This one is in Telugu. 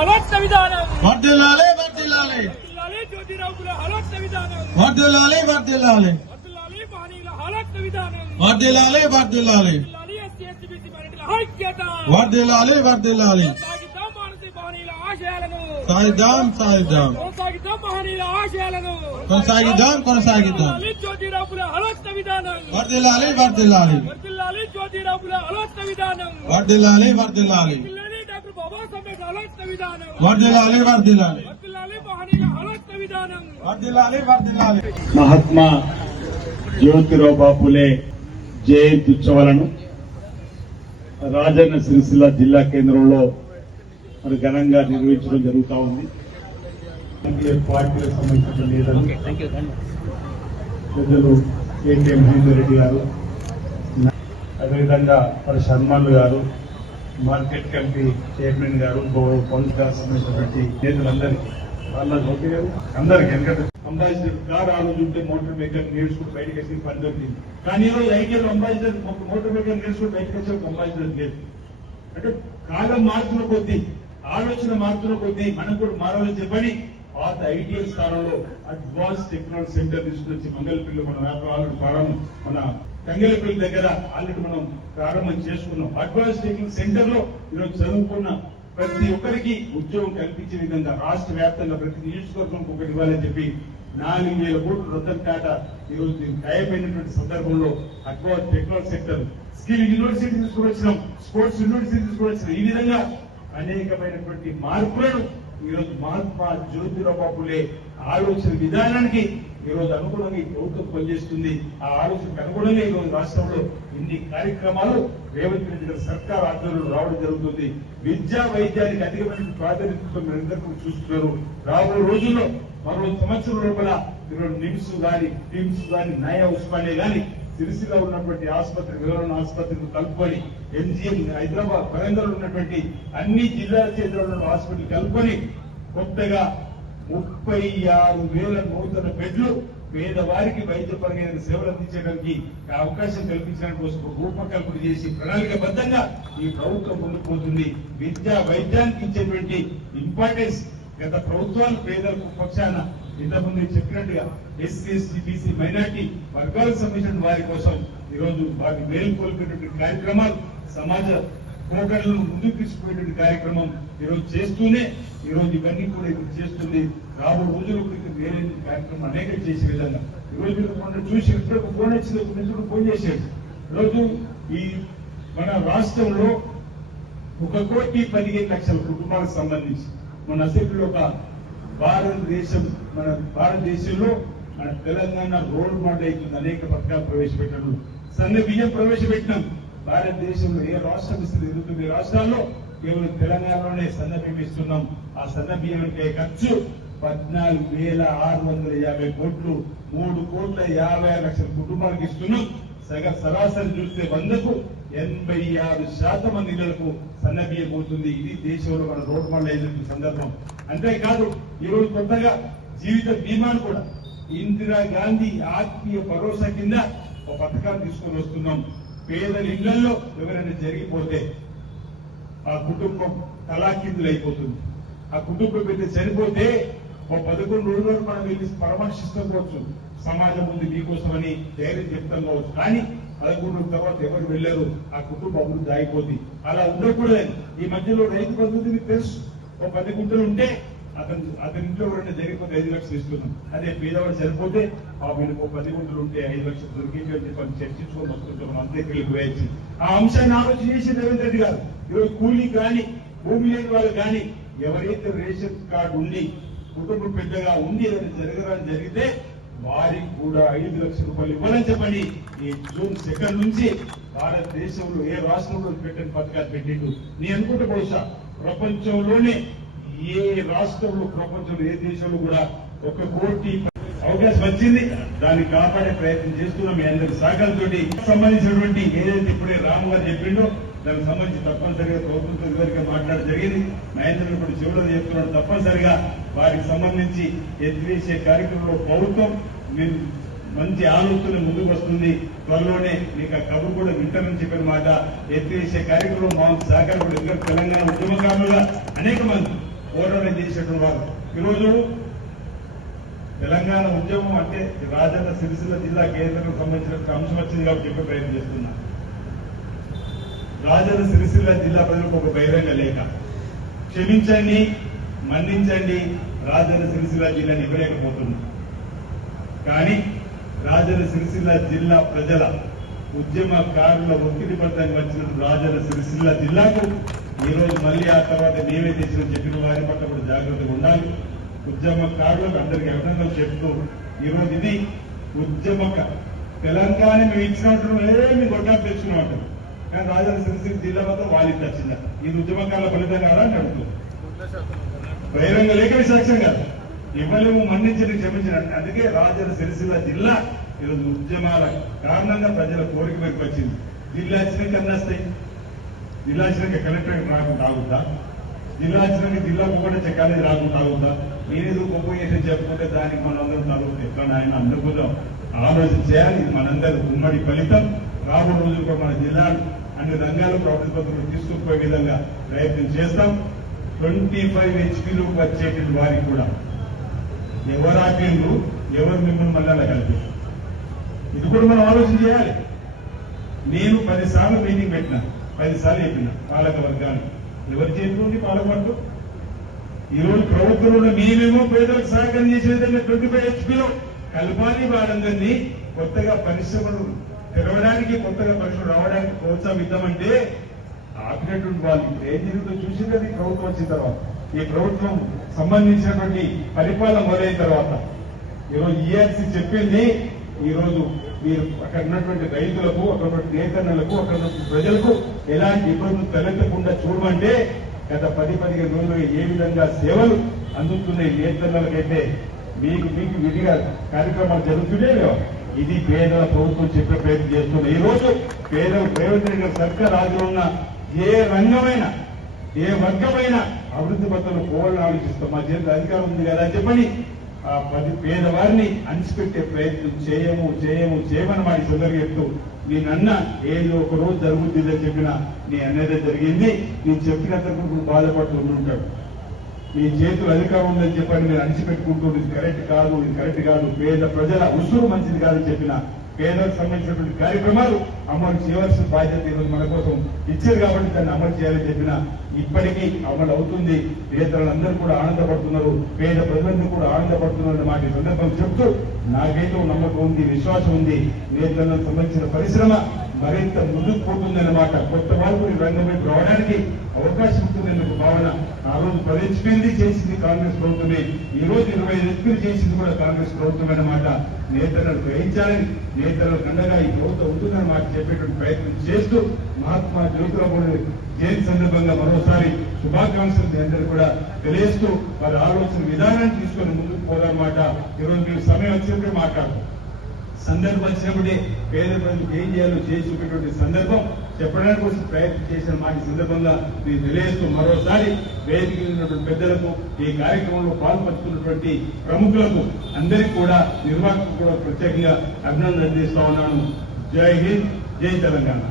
హలోత్త విధానం వర్ధిల్లాలి వర్ధిల్లాలి జ్యోతిరావు పులే హలోత్త విధానం వర్ధిల్లాలి వర్ధిల్లాలి మహనీయుల హలోత్త విధానం వర్ధిల్లాలి వర్ధిల్లాలి ఎస్సీ ఎస్టీ బీసీ మైనారిటీల ఐక్యత వర్ధిల్లాలి వర్ధిల్లాలి సాగిద్దాం మహనీయుల ఆశయాలను సాగిద్దాం సాగిద్దాం కొనసాగిద్దాం మహనీయుల ఆశయాలను కొనసాగిద్దాం జ్యోతిరావు పులే హలోత్త విధానం వర్ధిల్లాలి వర్ధిల్లాలి జ్యోతిరావు పులే హలోత్త విధానం వర్ధిల్లాలి డాక్టర్ బాబాసాహెబ్ హలోత్త విధానం వర్ధిల్లాలి మహనీయుల హలోత్త విధానం వర్ధిల్లాలి మహాత్మా జ్యోతిరావు బాపులే జయంతి ఉత్సవాలను రాజన్న సిరిసిల్ల జిల్లా కేంద్రంలో మరి ఘనంగా నిర్వహించడం జరుగుతూ ఉంది. పార్టీలకు సంబంధించిన నేతలు పెద్దలు కేకే మహేందర్ రెడ్డి గారు, అదేవిధంగా మరి శర్మలు గారు, మార్కెట్ కమిటీ చైర్మన్ గారు, పౌరులకు సంబంధించినటువంటి నేతలందరికీ అందరికీ ఎందుకంటే అంబాసిడర్ కార్ ఆ రోజు ఉంటే మోటార్ మేకర్ నేర్చుకుంటూ బయటకు వచ్చి పని దొరికింది. కానీ ఈరోజు ఐటీఎల్ అంబాసిడర్ మోటార్ మేకర్ నేర్చుకుంటూ బయటకు వచ్చే ఒక అంబాసిడర్ లేదు. అంటే కాలం మారుతున్న కొద్దీ, ఆలోచన మారుతున్న కొద్దీ మనం కూడా మారాలని చెప్పని పాత ఐటీఎల్ స్థానంలో అడ్వాన్స్ టెక్నాలజీ సెంటర్ తీసుకొచ్చి మంగళపల్లి మన ఆల్రెడీ ప్రారంభం, మన తంగలపల్లి దగ్గర ఆల్రెడీ మనం ప్రారంభం చేసుకున్నాం. అడ్వాన్స్ టెక్నికల్ సెంటర్ లో ఈరోజు చదువుకున్న ప్రతి ఒక్కరికి ఉద్యోగం కల్పించే విధంగా రాష్ట్ర వ్యాప్తంగా ప్రతి నియోజకవర్గం ఒకటి ఇవ్వాలని చెప్పి 4,000 కోట్ల రతన్ టాటా ఈరోజు ఖాయమైనటువంటి సందర్భంలో advance technology sector, skill university తీసుకువచ్చినాం, స్పోర్ట్స్ యూనివర్సిటీ తీసుకువచ్చినాం. ఈ విధంగా అనేకమైనటువంటి మార్పులను ఈరోజు మహాత్మా జ్యోతిరావు బాపులే ఆలోచన విధానానికి ఈరోజు అనుగుణంగా ఈ ప్రభుత్వం పనిచేస్తుంది. ఆ ఆలోచనకు అనుగుణంగా ఈరోజు రాష్ట్రంలో ఇన్ని కార్యక్రమాలు రేవంత్ రెడ్డి గారి సర్కార్ ఆధ్వర్యంలో రావడం జరుగుతుంది. విద్యా వైద్యానికి అధికమైన ప్రాధాన్యత మీరందరూ చూస్తున్నారు. రాబోయే రోజుల్లో మరో సంవత్సరం లోపల ఈరోజు నిమ్స్ గాని నయా ఉస్మానియా గాని సిరిసిల్ల ఉన్నటువంటి ఆసుపత్రి, వివరణ ఆసుపత్రిని కలుపుకొని, ఎంజీఎం హైదరాబాద్ వరంగల్ ఉన్నటువంటి అన్ని జిల్లాల చేతుల్లో హాస్పిటల్ కలుపుకొని కొత్తగా 36,000 నూతన బెడ్లు పేదవారికి వైద్యపరమైన సేవలు అందించడానికి అవకాశం కల్పించడానికి కోసం రూపకల్పన చేసి ప్రణాళికబద్ధంగా ఈ ప్రభుత్వం ముందుకు పోతుంది. విద్యా వైద్యానికి ఇచ్చేటువంటి ఇంపార్టెన్స్ గత ప్రభుత్వాలు పేదలకు పక్షాన ఇంతకుముందు చెప్పినట్టుగా ఎస్సీ ఎస్టీ బీసీ మైనార్టీ వర్గాలకు సంబంధించిన వారి కోసం ఈరోజు వారి మేలుకొల్పేటువంటి కార్యక్రమాలు, సమాజ పోకడలను ముందుకు తీసుకుపోయేటువంటి కార్యక్రమం ఈరోజు చేస్తూనే ఈరోజు ఇవన్నీ కూడా ఇప్పుడు చేస్తుంది. రాబో రోజుల్లో వేరే కార్యక్రమం అనేక చేసే విధంగా ఈరోజు మీరు చూసి ఇప్పుడు ఫోన్ వచ్చింది, ఒక మిత్రుడు ఫోన్ చేశాడు. ఈరోజు ఈ మన రాష్ట్రంలో 1,15,00,000 కుటుంబాలకు సంబంధించి మన అసెంబ్లీలో ఒక భారతదేశంలో మన తెలంగాణ రోల్ మోడల్ అవుతుంది. అనేక పథకాలు ప్రవేశపెట్టాడు. సన్న బియ్యం ప్రవేశపెట్టినాం. భారతదేశంలో ఏ రాష్ట్రం ఇస్తుంది? 29 రాష్ట్రాల్లో కేవలం తెలంగాణలోనే సన్న బియ్యం ఇస్తున్నాం. ఆ సన్న బియ్యానికి ఖర్చు 14,650 కోట్లు, 3,50,00,000 కుటుంబాలకు ఇస్తున్నాం. సరాసరి చూస్తే 100కు 86% మంది ఇళ్లకు సన్న బియ్యం పోతుంది. ఇది దేశంలో మన రోడ్ మోడల్ అయిన సందర్భం. అంతేకాదు ఈరోజు కొత్తగా జీవిత బీమాను కూడా ఇందిరా గాంధీ ఆత్మీయ భరోసా కింద ఒక పథకాన్ని తీసుకొని వస్తున్నాం. పేదల ఇళ్లలో ఎవరైనా జరిగిపోతే ఆ కుటుంబం తలాకిందులు అయిపోతుంది. ఆ కుటుంబం పెద్ద చనిపోతే ఒక 11 రోజులు మనం వెళ్ళి పరామర్శిస్తాం కావచ్చు, సమాజం ముందు మీకోసమని ధైర్యం చెప్తాం కావచ్చు. కానీ 11 రోజుల తర్వాత ఎవరు వెళ్ళారు, ఆ కుటుంబం అభివృద్ధి ఆగిపోతుంది. అలా ఉండకూడదని ఈ మధ్యలో రైతు బంధువులు మీకు తెలుసు, ఒక 10 గుంటలు ఉంటే అతని ఇంట్లో ఎవరైనా జరిగిపోతే 5 లక్షలు ఇస్తున్నాం. అదే పేదవాడు చనిపోతే ఆ వీళ్ళకి 10 గుంటలు ఉంటే 5 లక్షలు దొరికింది అని చెప్పి చర్చించుకొని వస్తుంటాం. అంత్యక్రియలకు వేయించి ఆ అంశాన్ని ఆలోచన చేసి రేవంత్ రెడ్డి గారు ఈరోజు కూలీ కానీ భూమి లేని వాళ్ళు కానీ ఎవరైతే రేషన్ కార్డు ఉండి కుటుంబం పెద్దగా ఉండి ఏదైనా జరిగితే వారికి కూడా 5 లక్షల రూపాయలు ఇవ్వాలని చెప్పని ఈ జూన్ 2 నుంచి భారతదేశంలో ఏ రాష్ట్రంలో పెట్టని పథకాలు పెట్టిండు. నేను అనుకుంటే బహుశా ప్రపంచంలోనే ఏ రాష్ట్రంలో, ప్రపంచంలో ఏ దేశంలో కూడా 1 కోటి అవకాశం వచ్చింది. దాన్ని కాపాడే ప్రయత్నం చేస్తున్నాం. మీ అందరి సహకారంతో సంబంధించినటువంటి ఏదైతే ఇప్పుడే రాము గారు చెప్పిండో దానికి సంబంధించి తప్పనిసరిగా ప్రభుత్వంతో ఇదివరకే మాట్లాడడం జరిగింది. మహేంద్ర కూడా చివరిలో చెప్తున్నాడు, తప్పనిసరిగా వారికి సంబంధించి ఎత్తివేసే కార్యక్రమంలో ప్రభుత్వం మీరు మంచి ఆలోచన ముందుకు వస్తుంది. త్వరలోనే మీకు ఆ కబురు కూడా వింటారని చెప్పిన మాట. ఎత్తివేసే కార్యక్రమం మా సహకారం కూడా తెలంగాణ ఉద్యమకారులుగా అనేక మంది పోరాటం చేసేటువంటి వారు. ఈరోజు తెలంగాణ ఉద్యమం అంటే రాజన్న సిరిసిల్ల జిల్లా కేంద్రానికి సంబంధించిన అంశం వచ్చింది కాబట్టి చెప్పే ప్రయత్నం చేస్తున్నా. రాజన్న సిరిసిల్ల జిల్లా ప్రజలకు ఒక బహిరంగ లేఖ, క్షమించండి, మన్నించండి, రాజన్న సిరిసిల్ల జిల్లాని ఇవ్వలేకపోతున్నా. కానీ రాజన్న సిరిసిల్ల జిల్లా ప్రజల ఉద్యమకారుల ఒత్తిడి ఫలితంగా వచ్చిన రాజన్న సిరిసిల్ల జిల్లాకు ఈ రోజు మళ్ళీ ఆ తర్వాత మేమే తెచ్చిన చెప్పిన వారి పట్ల కూడా జాగ్రత్తగా ఉండాలి. ఉద్యమకారులకు అందరికీ అభినందనలు చెప్తూ ఈరోజు ఇది ఉద్యమక తెలంగాణ మేము ఇచ్చినట్టు ఏమి గొడ్డాలు తెచ్చుకున్నాం కానీ రాజన్న సిరిసిల్ల జిల్లా వద్ద వాళ్ళు వచ్చిందా ఇది ఉద్యమకారుల ఫలితం కాదా అని అడుగుతుంది. బహిరంగ లేఖని సాక్ష్యం కాదు, ఇవ్వలేము, మన్నించని, క్షమించినట్టు. అందుకే రాజన్న సిరిసిల్ల జిల్లా ఈరోజు ఉద్యమాల కారణంగా ప్రజల కోరిక మేరకు వచ్చింది. జిల్లా వచ్చినాక అన్నీ వస్తాయి. జిల్లా వచ్చినాక కలెక్టరేట్ రాకుండా ఆగుద్దా? జిల్లా వచ్చినాక జిల్లాకు కూడా చెక్కాలేజ్ రాకుండా ఆగుద్దా? నేనేదో గొప్ప చేసి చెప్పుకుంటే దానికి మనందరం తరుగుతుంది. ఎట్లా ఆయన అందుకుందాం ఆలోచన చేయాలి. ఇది మనందరూ ఉమ్మడి ఫలితం. రాబోయే రోజులు కూడా మన జిల్లాను అన్ని రంగాలు ప్రభుత్వం తీసుకుపోయే విధంగా ప్రయత్నం చేస్తాం. 25 HP వచ్చేటువంటి వారికి కూడా ఎవరు ఆపేందు, ఎవరు మిమ్మల్ని మళ్ళా కలిపి, ఇది కూడా మనం ఆలోచన చేయాలి. నేను 10 సార్లు మీటింగ్ పెట్టినా, 10 సార్లు చెప్పిన పాలక వర్గాన్ని, ఎవరు చేతులు పాలకవర్గం. ఈరోజు ప్రభుత్వంలో మేమేమో పేదలకు సహకారం చేసే విధంగా 25 HP కలపాలి. వాళ్ళందరినీ కొత్తగా పరిశ్రమలు తెరవడానికి, కొత్తగా పరిశ్రమలు రావడానికి ప్రోత్సాహం ఇద్దామంటే ఆపినటువంటి వాళ్ళు ఏం జరుగుతుందో చూసింది. అది ప్రభుత్వం వచ్చిన తర్వాత, ఈ ప్రభుత్వం సంబంధించినటువంటి పరిపాలన మొదలైన తర్వాత ఈరోజు ఈఆర్సీ చెప్పింది. ఈరోజు మీరు అక్కడ ఉన్నటువంటి రైతులకు, అక్కడ ఉన్నటువంటి నేతన్నలకు, అక్కడ ఉన్నటువంటి ప్రజలకు ఎలాంటి ఇబ్బందులు తలెత్తకుండా చూడమంటే గత 10-15 రోజులుగా ఏ విధంగా సేవలు అందుతున్నాయి నేతన్నలకైతే మీకు విధిగా కార్యక్రమాలు జరుగుతున్నాయి. ఇది పేదల ప్రభుత్వం చెప్పే ప్రయత్నం చేస్తున్నారు. ఈ రోజు పేదలు రేవంత్ రెడ్డి గారి సర్కార్ రాజులో ఉన్న ఏ రంగమైనా, ఏ వర్గమైనా అభివృద్ధి పత్రాలు పోవాలని ఆలోచిస్తాం. మా చేతిలో అధికారం ఉంది కదా అని చెప్పని ఆ 10 పేదవారిని అణిచిపెట్టే ప్రయత్నం చేయమని మాట సందర్భంగా చెప్తూ నేనన్న ఏదో ఒక రోజు జరుగుతుందని చెప్పిన నీ అన్నదే జరిగింది. నేను చెప్పినంత బాధపడుతూ ఉంటాడు. మీ చేతులు అధికారం ఉందని చెప్పని మీరు అణిచిపెట్టుకుంటూ ఇది కరెక్ట్ కాదు, పేద ప్రజల ఉసురు మంచిది కాదని చెప్పిన పేదలకు సంబంధించినటువంటి కార్యక్రమాలు అమలు చేయవలసిన బాధ్యత ఈరోజు మన కోసం ఇచ్చారు కాబట్టి దాన్ని అమలు చేయాలని చెప్పిన ఇప్పటికీ అమలు అవుతుంది. నేతలందరూ కూడా ఆనందపడుతున్నారు, పేద ప్రజలందరూ కూడా ఆనందపడుతున్నారు మాట ఈ సందర్భం చెప్తూ నాకైతే నమ్మకం ఉంది, విశ్వాసం ఉంది. నేతలకు సంబంధించిన పరిశ్రమ మరింత ముందుకు పోతుందన్నమాట. కొత్త మార్పు రంగంలోకి రావడానికి అవకాశం ఉంటుందన్న భావన ఆ రోజు 10 HP చేసింది కాంగ్రెస్ ప్రభుత్వమే. ఈ రోజు 25 HP చేసింది కూడా కాంగ్రెస్ ప్రభుత్వం అన్నమాట. నేతలను గ్రహించాలని, నేతలకు అండగా ఈ ప్రభుత్వం ఉంటుందని మాట చెప్పేటువంటి ప్రయత్నం చేస్తూ మహాత్మా జ్యోతిరావు జయంతి సందర్భంగా మరోసారి శుభాకాంక్షలు అందరూ కూడా తెలియజేస్తూ వారి ఆలోచన విధానాన్ని తీసుకొని ముందుకు పోదామన్నమాట. ఈరోజు మీరు సమయం వచ్చినప్పుడే మాట్లాడతాం. సందర్భం వచ్చినప్పుడే పేద ప్రజలకు ఏం చేయాలో చేసి చూపేటువంటి సందర్భం చెప్పడానికి కోసం ప్రయత్నం చేసిన మాట సందర్భంగా మీరు తెలియజేస్తూ మరోసారి వేదిక ఉన్నటువంటి పెద్దలకు, ఈ కార్యక్రమంలో పాల్పంచుకున్నటువంటి ప్రముఖులకు అందరికీ కూడా నిర్వాహకులకు కూడా ప్రత్యేకంగా అభినందనలు అందిస్తా ఉన్నాను. జై హింద్, జై తెలంగాణ.